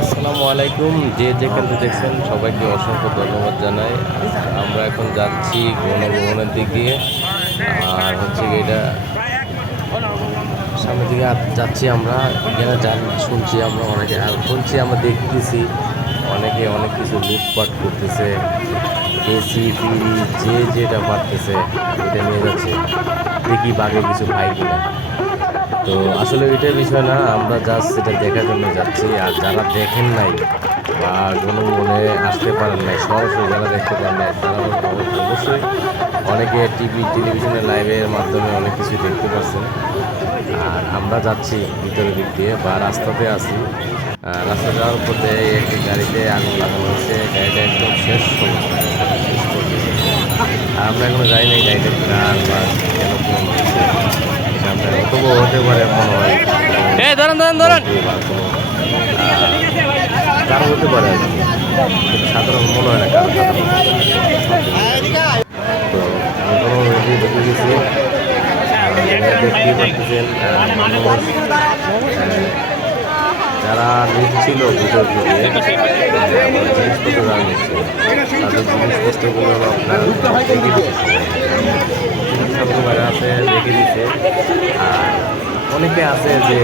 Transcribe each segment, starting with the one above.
আসসালামু আলাইকুম। যে যেখান থেকে দেখছেন, সবাইকে অসংখ্য ধন্যবাদ জানাই। আমরা এখন যাচ্ছি গণভবনের দিক। আর হচ্ছে এটা সামনের দিকে যাচ্ছি আমরা। এখানে জান শুনছি আমরা অনেকে। আর শুনছি আমরা দেখতেছি অনেকে অনেক কিছু লুটপাট করতেছে। এসি টিভি যে যেটা পারতেছে, এটা নিয়ে যাচ্ছে। দেখি বাঘে কিছু কিনা। তো আসলে এটার বিষয় না আমরা জাস্ট সেটা দেখার জন্য যাচ্ছি। আর যারা দেখেন নাই বা মনে আসতে পারেন নাই সরাসরি যারা দেখতে পারেন নাই তারা অব- অবশ্যই অনেকে টিভি টেলিভিশনের লাইভের মাধ্যমে অনেক কিছু দেখতে পাচ্ছেন আর আমরা যাচ্ছি ভিতরের দিক দিয়ে বা রাস্তাতে আহ, রাস্তা যাওয়ার পথে একটি গাড়িতে আগুন লাগানো হয়েছে গাড়িটা একদম শেষ আর আমরা এখনও যাই নাই গাড়িটা কেন কোনো হয়েছে এটা আমরা অথবা হতে পারে মনে হয়। এই ধরেন ধরেন ধরেন। কারণ হতে পারে সাধারণ মনে হয় না কারণ গেছি। পাচ্ছেন মানুষ যারা নিচ্ছিল ভিতর থেকে জিনিসপত্র যারা নিচ্ছিল তাদের জিনিসপত্রগুলো আপনার দেখে বাইরে আছে দেখে অনেকে আছে যে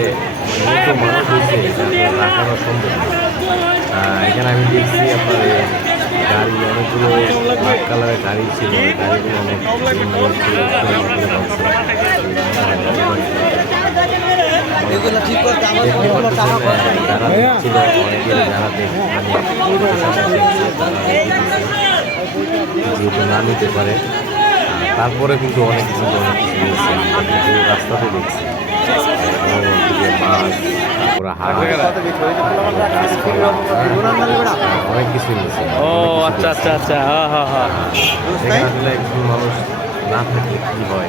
নতুন মানুষ হয়েছে রাখানো সম্ভব এখানে আমি দেখছি আপনার গাড়ি অনেকগুলো ব্ল্যাক কালারের গাড়ি ছিল গাড়িগুলো অনেক। এগুলো ঠিক করতে আমার টাকা খরচ ছিল যারা দেখ। যেহেতু না নিতে পারে তারপরে কিন্তু অনেক কিছু অনেক কিছু রাস্তাতে দেখছি অনেক কিছু নিয়েছে ও আচ্ছা আচ্ছা আচ্ছা হ্যাঁ হ্যাঁ হ্যাঁ আসলে একজন মানুষ না থাকলে কি হয়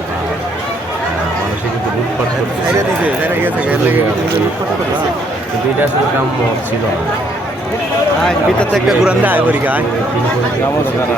মানুষে কিন্তু লুটপাট কিন্তু এটা আসলে কাম্য ছিল না। আয়, ভিতর থেকে একটা ঘুরান দেয়, আয়। কোটি টাকা